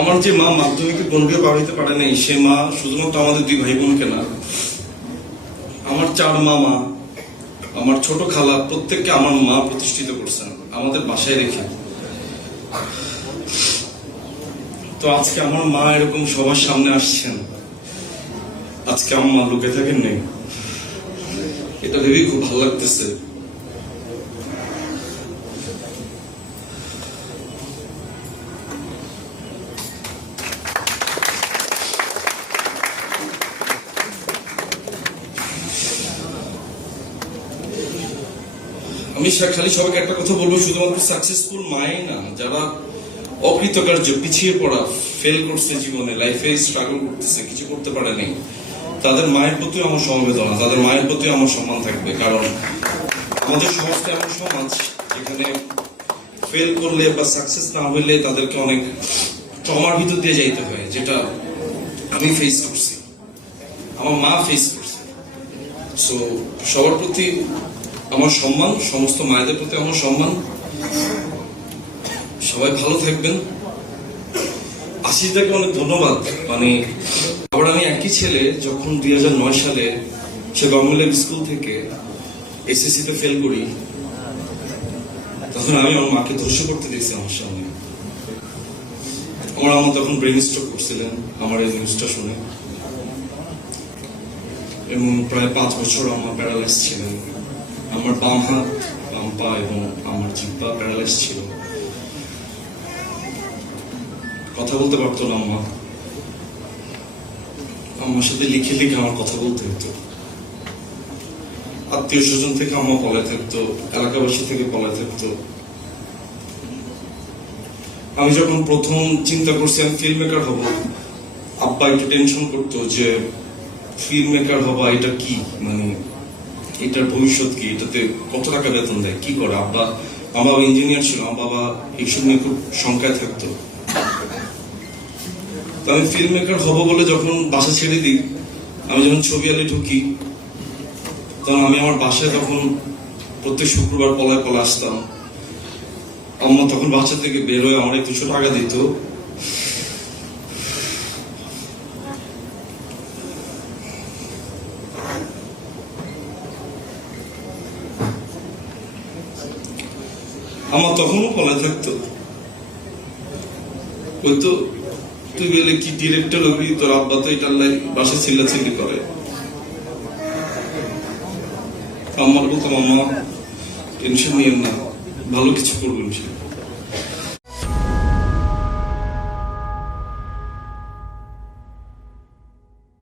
আমার যে মা মাধ্যমিকে বোনকে পড়াইতে পারে নাই, সে মা শুধুমাত্র আমাদের দুই ভাই বোনকে না, আমার 4 মামা, আমার ছোট খালা, প্রত্যেককে আমার মা প্রতিষ্ঠিত করছেন আমাদের বাসায় রেখে। তো আজকে আমার মা এরকম সবার সামনে আসছেন, আজকে আমার মা লুকে থাকেন নেই, এটা ভেবেই খুব ভালো লাগতেছে। আমি খালি সবাইকে একটা কথা বলবো, শুধুমাত্র সাকসেসফুল মাই না, যারা অকৃতকার্য, পিছিয়ে পড়া, ফেল করছে জীবনে, লাইফে স্ট্রাগল করতেছে, কিছু করতে পারেনি, তাদের মায়ের প্রতিও আমার সমবেদনা, তাদের মায়ের প্রতিও আমার সম্মান থাকবে। কারণ আমাদের সমাজটা এমন সমাজ যেখানে ফেল করলে বা সাকসেস না হইলে তাদেরকে অনেক ট্রমার ভিতর দিয়ে যাইতে হয়, যেটা আমি ফেস করছি, আমার মা ফেস করছে। সো সবার প্রতি আমার সম্মান, সমস্ত মায়েদের প্রতি আমার সম্মান। সবাই ভালো থাকবেন। আশিসদাকে অনেক ধন্যবাদ। মানে আবার আমি একই ছেলে, যখন 2009 সালে সে গভর্নমেন্ট স্কুল থেকে এসএসসি তে ফেল করি, তখন আমি আমার মাকে ধর্ষ করতে দিয়েছি আমার সামনে। আমার আম্মা তখন ব্রেন স্ট্রোক করছিলেন আমার এই নিউজটা শুনে, এবং প্রায় 5 বছর আমার প্যারালাইজ ছিলেন। আমার বাম হাত, বাম পা এবং আমার জিহ্বা প্যারালাইজ ছিল, কথা বলতে পারতো না আম্মা। আমার সাথে লিখে লিখে আমার কথা বলতে হতো। আত্মীয় স্বজন থেকে আম্মা পলায় থাকতো, এলাকাবাসী থেকে পলায় থাকতো। আমি যখন প্রথম চিন্তা করছি আমি ফিল্ম মেকার হব, আব্বা একটু টেনশন করতো যে ফিল্ম মেকার হবা এটা কি, মানে এটার ভবিষ্যৎ কি, এটাতে কত টাকা বেতন দেয়, কি করে। আব্বা, আমার বাবা ইঞ্জিনিয়ার ছিল, আমার বাবা এইসব নিয়ে খুব শঙ্কায় থাকতো। তো আমি ফিল্ম মেকার হব বলে যখন বাসা ছেড়ে দিই, আমি যখন ছবি আলে ঢুকি, তখন আমি আমার বাসায় তখন প্রত্যেক শুক্রবার পলায় পলায় আসতাম। আম্মা তখন বাসা থেকে বের হয়ে আমার 200 টাকা দিত। আমার তখনও পলায় থাকতো, হয়তো তুই বলে কি ডিরেক্টর হবি, তোর আব্বা তো এটার লাই বাসা চিল্লাচিল্লি করে। আমার বলতাম আম্মা টেনশন নিয়েন না, ভালো কিছু করবেন।